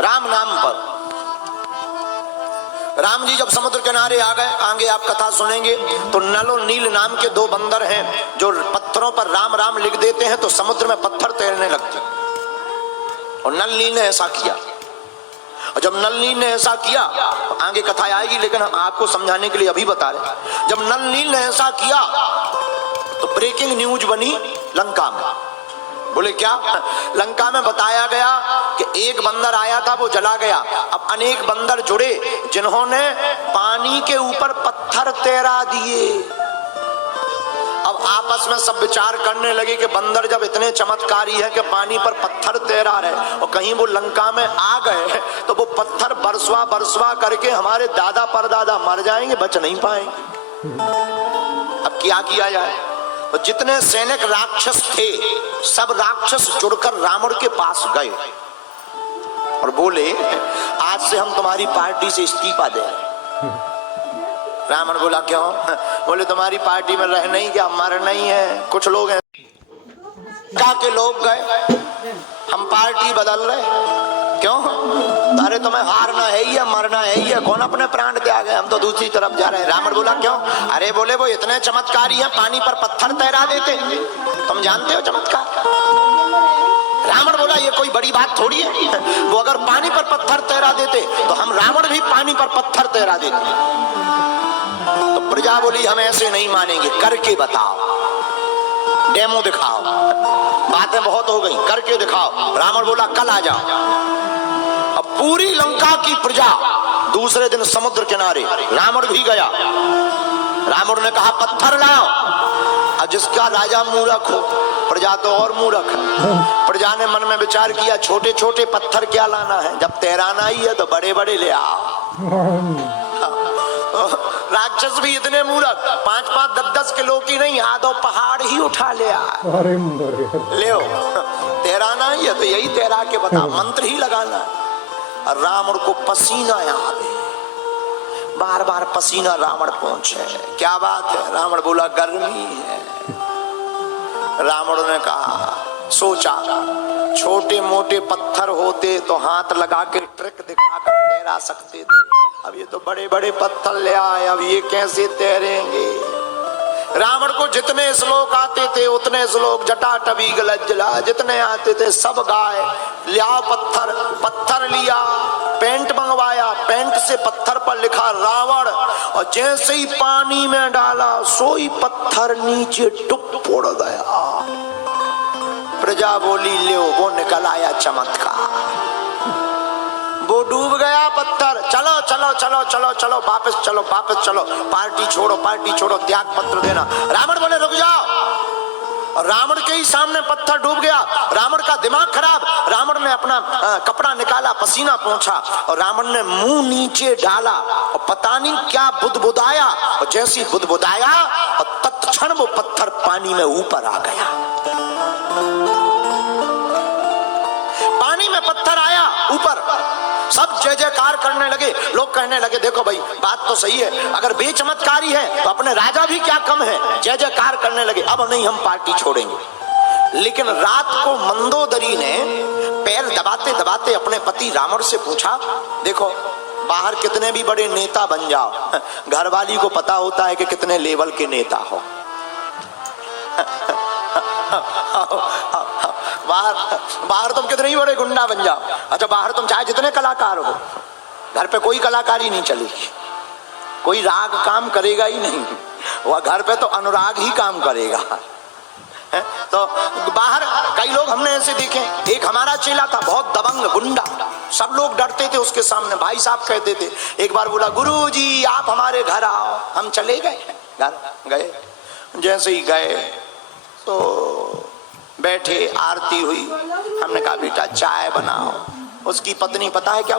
राम नाम पर। राम जी जब समुद्र किनारे आ गए, आगे आप कथा सुनेंगे, तो नल और नील नाम के दो बंदर हैं जो पत्थरों पर राम राम लिख देते हैं तो समुद्र में पत्थर तैरने लगते हैं। और नल नील ने ऐसा किया। और जब नल नील ने ऐसा किया, आगे कथा आएगी लेकिन हम आपको समझाने के लिए अभी बता रहे, जब नल नील ने ऐसा किया तो ब्रेकिंग न्यूज बनी लंका में। बोले क्या? लंका में बताया गया कि एक बंदर आया था, वो जला गया। अब अनेक बंदर जुड़े जिन्होंने पानी के ऊपर पत्थर तैरा दिए। अब आपस में सब विचार करने लगे कि बंदर जब इतने चमत्कारी है कि पानी पर पत्थर तैरा रहे और कहीं वो लंका में आ गए तो वो पत्थर बरसवा बरसवा करके हमारे दादा परदादा मर जाएंगे, बच नहीं पाएंगे। अब क्या किया जाए? तो जितने सैनिक राक्षस थे सब राक्षस जुड़कर रावण के पास गए और बोले आज से हम तुम्हारी पार्टी से इस्तीफा दे। रावण बोला क्यों? बोले तुम्हारी पार्टी में रहना ही क्या, मरना ही है। कुछ लोग हैं के लोग गए, हम पार्टी बदल रहे। क्यों? अरे तुम्हें हारना है ही है, मरना है ही है, कौन अपने प्राण त्याग है, हम तो दूसरी तरफ जा रहे हैं। रावण बोला क्यों? अरे बोले वो इतने चमत्कारी हैं, पानी पर पत्थर तैरा देते, तुम जानते हो चमत्कार। रावण बोला ये कोई बड़ी बात थोड़ी है, वो अगर पानी पर पत्थर तैरा देते तो हम रावण भी पानी पर पत्थर तैरा देते। तो प्रजा बोली हम ऐसे नहीं मानेंगे, करके बताओ, डेमो दिखाओ। बातें बहुत हो गई, करके दिखाओ। रावण बोला कल आ जाओ। अब पूरी लंका की प्रजा दूसरे दिन समुद्र किनारे, रावण भी गया। रावण ने कहा पत्थर लाओ। अब जिसका राजा मूर्ख हो, प्रजा तो और मूर्ख है। प्रजा ने मन में विचार किया छोटे छोटे पत्थर क्या लाना है, जब तैराना ही है तो बड़े बड़े ले आओ। राक्षस भी इतने मूर्ख, 5-5 10-10 किलो की नहीं, आधो पहाड़ ही उठा ले आए। ले तैराना ही है तो यही तैरा के बता, मंत्र ही लगाना। रावण को पसीना आवे, बार बार पसीना रावण पहुंचे। क्या बात है? रावण बोला गर्मी है। रावण ने कहा, सोचा छोटे मोटे पत्थर होते तो हाथ लगा के ट्रिक दिखाकर तैरा सकते थे, अब ये तो बड़े बड़े पत्थर ले आए, अब ये कैसे तैरेंगे। रावण को जितने श्लोक आते थे उतने श्लोक जटाटवी गलज्जला जितने आते थे सब गाए। लिया पत्थर, पत्थर लिया, पेंट मंगवाया, पेंट से पत्थर पर लिखा रावण, और जैसे ही पानी में डाला सोई पत्थर नीचे डूब पड़ गया। प्रजा बोली ले वो निकल आया चमत्कार, वो डूब गया पत्थर। चलो चलो चलो चलो चलो वापस चलो, वापस चलो, पार्टी छोड़ो, पार्टी छोड़ो, त्याग पत्र देना। रावण बोले रुक जाओ, और रावण के ही सामने पत्थर डूब गया। रावण का दिमाग खराब, रावण ने अपना कपड़ा निकाला, पसीना पोंछा और रावण ने मुंह नीचे डाला और पता नहीं क्या बुदबुदाया, और जैसी बुदबुदाया और तत्क्षण वो पत्थर पानी में ऊपर आ गया। पानी में पत्थर आया ऊपर, सब जय जयकार करने लगे। लोग कहने लगे देखो भाई बात तो सही है, अगर बेचमत्कारी है तो अपने राजा भी क्या कम है। जय जयकार करने लगे, अब नहीं हम पार्टी छोड़ेंगे। लेकिन रात को मंदोदरी ने पैर दबाते दबाते अपने पति रावण से पूछा, देखो बाहर कितने भी बड़े नेता बन जाओ, घरवाली को पता होता है कि कितने लेवल के नेता हो। बाहर तुम कितने ही बड़े गुंडा बन जाओ, अच्छा बाहर तुम चाहे जितने कलाकार हो, घर पे कोई कलाकारी नहीं चलेगी, कोई राग काम करेगा ही नहीं, वह घर पे तो अनुराग ही काम करेगा। तो बाहर कई लोग हमने ऐसे देखे, एक हमारा चेला था बहुत दबंग गुंडा, सब लोग डरते थे उसके सामने। भाई साहब कहते थे, एक बार बोला गुरुजी आप हमारे घर आओ, हम चले गए, घर गए। जैसे ही गए तो बैठे, आरती हुई, हमने कहा बेटा चाय बनाओ। उसकी पत्नी पता है क्या